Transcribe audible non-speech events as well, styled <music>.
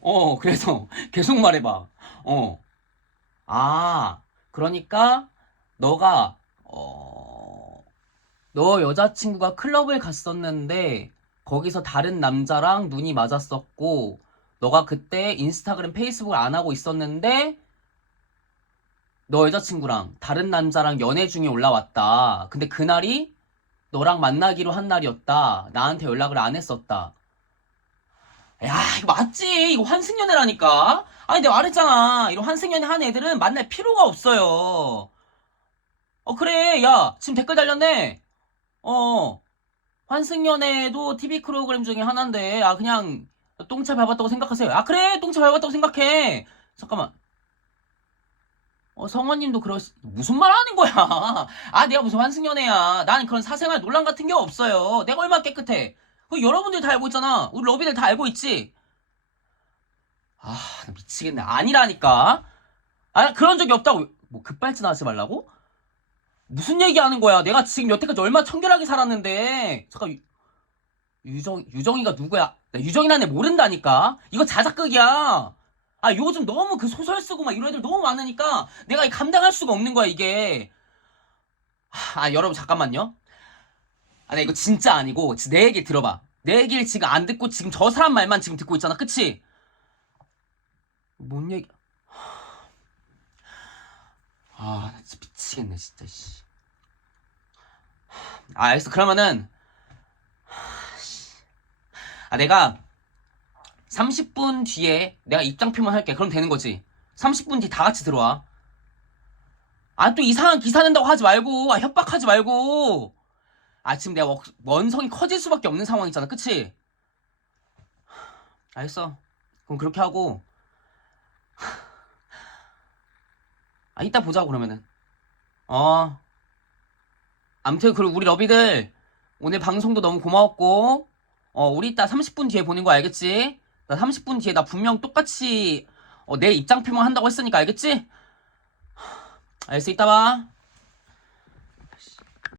어, 그래서 <laughs> 계속 말해봐. 어. 아, 그러니까 너가 어, 너 여자친구가 클럽을 갔었는데 거기서 다른 남자랑 눈이 맞았었고 너가 그때 인스타그램 페이스북을 안 하고 있었는데 너 여자친구랑 다른 남자랑 연애 중에 올라왔다. 근데 그날이 너랑 만나기로 한 날이었다. 나한테 연락을 안 했었다. 야, 이거 맞지? 이거 환승연애라니까? 아니, 내가 말했잖아. 이런 환승연애 한 애들은 만날 필요가 없어요. 어, 그래. 야, 지금 댓글 달렸네. 어, 환승연애도 TV 프로그램 중에 하나인데, 아, 그냥, 똥차 밟았다고 생각하세요. 아, 그래. 똥차 밟았다고 생각해. 잠깐만. 어, 성원님도 그러, 무슨 말 하는 거야? 아, 내가 무슨 환승연애야. 난 그런 사생활 논란 같은 게 없어요. 내가 얼마나 깨끗해. 그 여러분들 다 알고 있잖아. 우리 러비들 다 알고 있지? 아, 나 미치겠네. 아니라니까. 아, 그런 적이 없다고. 뭐, 급발진 하지 말라고? 무슨 얘기 하는 거야? 내가 지금 여태까지 얼마나 청결하게 살았는데. 잠깐, 유, 유정, 유정이가 누구야? 나 유정이라는 애 모른다니까? 이거 자작극이야. 아, 요즘 너무 그 소설 쓰고 막 이런 애들 너무 많으니까 내가 이 감당할 수가 없는 거야, 이게. 아, 여러분, 잠깐만요. 아, 나 이거 진짜 아니고, 지- 내 얘기 들어봐. 내 얘기를 지금 안 듣고 지금 저 사람 말만 지금 듣고 있잖아. 그치? 뭔 얘기, 아, 나 진짜 미치겠네, 진짜, 씨. 아, 알겠어. 그러면은, 아, 내가 30분 뒤에 내가 입장표만 할게. 그럼 되는 거지. 30분 뒤 다 같이 들어와. 아, 또 이상한 기사 낸다고 하지 말고, 아, 협박하지 말고. 아, 지금 내가 워- 원성이 커질 수밖에 없는 상황이잖아. 그치? 알겠어. 그럼 그렇게 하고. 아, 이따 보자고, 그러면은. 어. 암튼, 그리고 우리 러비들, 오늘 방송도 너무 고마웠고, 어, 우리 이따 30분 뒤에 보는 거 알겠지? 나 30분 뒤에 나 분명 똑같이, 어, 내 입장표만 한다고 했으니까 알겠지? 알겠어, 이따 봐.